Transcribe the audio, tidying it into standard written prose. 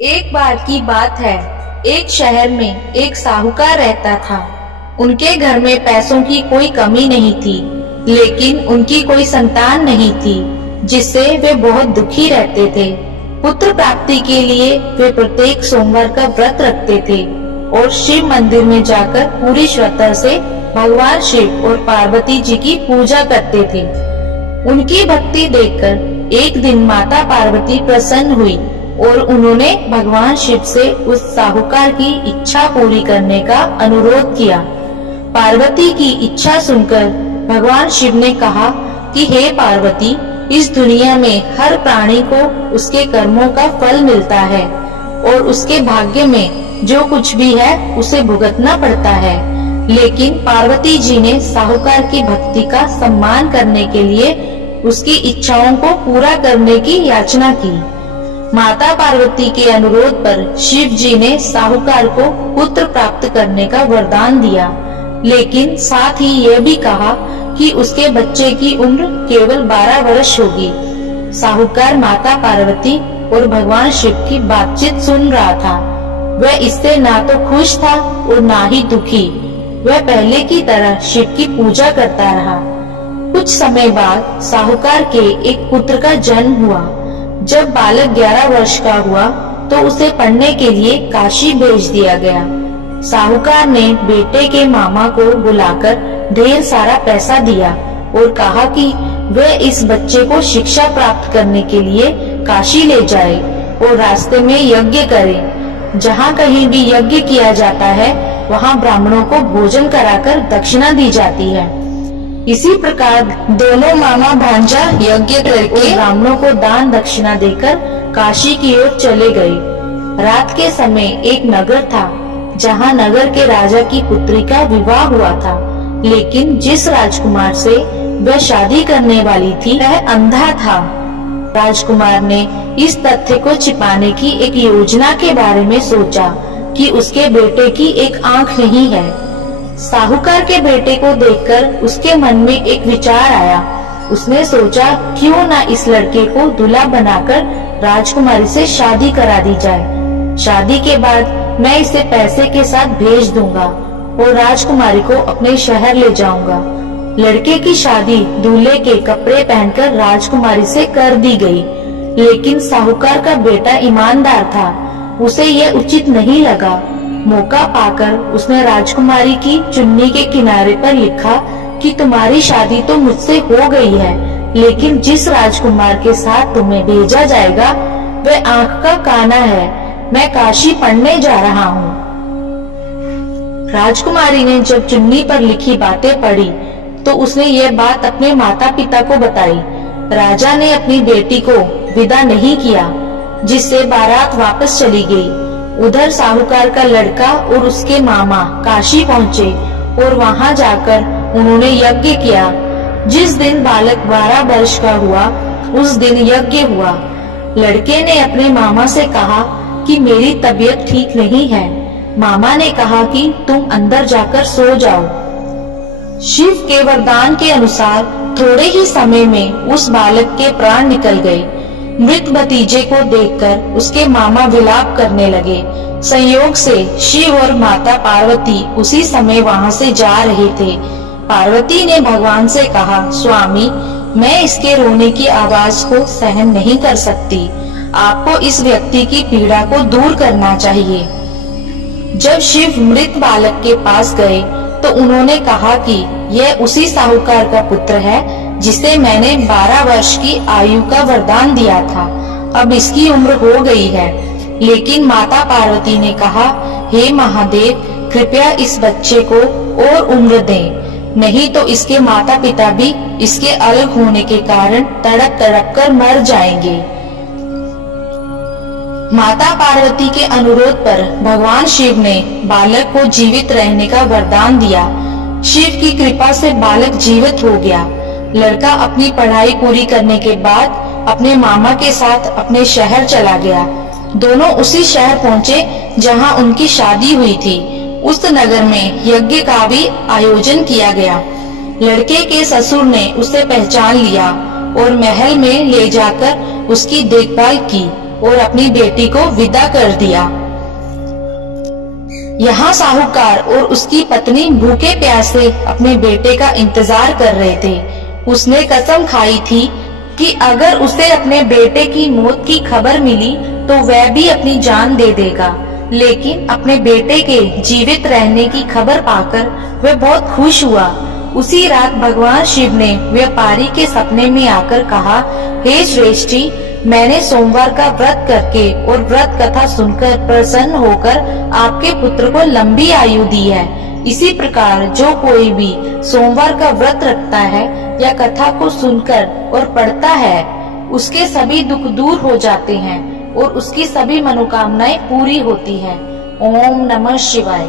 एक बार की बात है, एक शहर में एक साहूकार रहता था। उनके घर में पैसों की कोई कमी नहीं थी, लेकिन उनकी कोई संतान नहीं थी, जिससे वे बहुत दुखी रहते थे। पुत्र प्राप्ति के लिए वे प्रत्येक सोमवार का व्रत रखते थे और शिव मंदिर में जाकर पूरी श्रद्धा से भगवान शिव और पार्वती जी की पूजा करते थे। उनकी भक्ति देखकर एक दिन माता पार्वती प्रसन्न हुई और उन्होंने भगवान शिव से उस साहूकार की इच्छा पूरी करने का अनुरोध किया। पार्वती की इच्छा सुनकर भगवान शिव ने कहा कि हे पार्वती, इस दुनिया में हर प्राणी को उसके कर्मों का फल मिलता है और उसके भाग्य में जो कुछ भी है उसे भुगतना पड़ता है। लेकिन पार्वती जी ने साहूकार की भक्ति का सम्मान करने के लिए उसकी इच्छाओं को पूरा करने की याचना की। माता पार्वती के अनुरोध पर शिव जी ने साहूकार को पुत्र प्राप्त करने का वरदान दिया, लेकिन साथ ही यह भी कहा कि उसके बच्चे की उम्र केवल 12 वर्ष होगी। साहूकार माता पार्वती और भगवान शिव की बातचीत सुन रहा था। वह इससे ना तो खुश था और ना ही दुखी। वह पहले की तरह शिव की पूजा करता रहा। कुछ समय बाद साहूकार के एक पुत्र का जन्म हुआ। जब बालक 11 वर्ष का हुआ तो उसे पढ़ने के लिए काशी भेज दिया गया। साहूकार ने बेटे के मामा को बुलाकर ढेर सारा पैसा दिया और कहा कि वह इस बच्चे को शिक्षा प्राप्त करने के लिए काशी ले जाए और रास्ते में यज्ञ करे। जहाँ कहीं भी यज्ञ किया जाता है वहाँ ब्राह्मणों को भोजन कराकर दक्षिणा दी जाती है। इसी प्रकार दोनों मामा भांजा यज्ञ करके ब्राह्मणों को दान दक्षिणा देकर काशी की ओर चले गए। रात के समय एक नगर था जहाँ नगर के राजा की पुत्री का विवाह हुआ था, लेकिन जिस राजकुमार से वह शादी करने वाली थी वह अंधा था। राजकुमार ने इस तथ्य को छिपाने की एक योजना के बारे में सोचा कि उसके बेटे की एक आंख नहीं है। साहूकार के बेटे को देखकर उसके मन में एक विचार आया। उसने सोचा क्यों ना इस लड़के को दूल्हा बनाकर राजकुमारी से शादी करा दी जाए। शादी के बाद मैं इसे पैसे के साथ भेज दूंगा और राजकुमारी को अपने शहर ले जाऊंगा। लड़के की शादी दूल्हे के कपड़े पहनकर राजकुमारी से कर दी गई, लेकिन साहूकार का बेटा ईमानदार था। उसे यह उचित नहीं लगा। मौका पाकर उसने राजकुमारी की चुन्नी के किनारे पर लिखा कि तुम्हारी शादी तो मुझसे हो गई है, लेकिन जिस राजकुमार के साथ तुम्हें भेजा जाएगा वह आंख का काना है। मैं काशी पढ़ने जा रहा हूँ। राजकुमारी ने जब चुन्नी पर लिखी बातें पढ़ी तो उसने यह बात अपने माता पिता को बताई। राजा ने अपनी बेटी को विदा नहीं किया, जिससे बारात वापस चली गई। उधर साहूकार का लड़का और उसके मामा काशी पहुँचे और वहाँ जाकर उन्होंने यज्ञ किया। जिस दिन बालक 12 वर्ष का हुआ उस दिन यज्ञ हुआ। लड़के ने अपने मामा से कहा कि मेरी तबीयत ठीक नहीं है। मामा ने कहा कि तुम अंदर जाकर सो जाओ। शिव के वरदान के अनुसार थोड़े ही समय में उस बालक के प्राण निकल गए। मृत भतीजे को देखकर उसके मामा विलाप करने लगे। संयोग से शिव और माता पार्वती उसी समय वहां से जा रहे थे। पार्वती ने भगवान से कहा, स्वामी, मैं इसके रोने की आवाज को सहन नहीं कर सकती। आपको इस व्यक्ति की पीड़ा को दूर करना चाहिए। जब शिव मृत बालक के पास गए तो उन्होंने कहा कि यह उसी साहूकार का पुत्र है जिसे मैंने 12 वर्ष की आयु का वरदान दिया था। अब इसकी उम्र हो गई है। लेकिन माता पार्वती ने कहा, हे महादेव, कृपया इस बच्चे को और उम्र दें, नहीं तो इसके माता पिता भी इसके अलग होने के कारण तड़प तड़प कर मर जाएंगे। माता पार्वती के अनुरोध पर भगवान शिव ने बालक को जीवित रहने का वरदान दिया। शिव की कृपा से बालक जीवित हो गया। लड़का अपनी पढ़ाई पूरी करने के बाद अपने मामा के साथ अपने शहर चला गया। दोनों उसी शहर पहुँचे जहाँ उनकी शादी हुई थी। उस नगर में यज्ञ का भी आयोजन किया गया। लड़के के ससुर ने उसे पहचान लिया और महल में ले जाकर उसकी देखभाल की। और अपनी बेटी को विदा कर दिया। यहाँ साहूकार और उसकी पत्नी भूखे प्यासे अपने बेटे का इंतजार कर रहे थे। उसने कसम खाई थी कि अगर उसे अपने बेटे की मौत की खबर मिली तो वह भी अपनी जान दे देगा। लेकिन अपने बेटे के जीवित रहने की खबर पाकर वह बहुत खुश हुआ। उसी रात भगवान शिव ने व्यापारी के सपने में आकर कहा, हे श्रेष्ठी, मैंने सोमवार का व्रत करके और व्रत कथा सुनकर प्रसन्न होकर आपके पुत्र को लंबी आयु दी है। इसी प्रकार जो कोई भी सोमवार का व्रत रखता है या कथा को सुनकर और पढ़ता है, उसके सभी दुख दूर हो जाते हैं और उसकी सभी मनोकामनाएं पूरी होती हैं। ओम नमः शिवाय।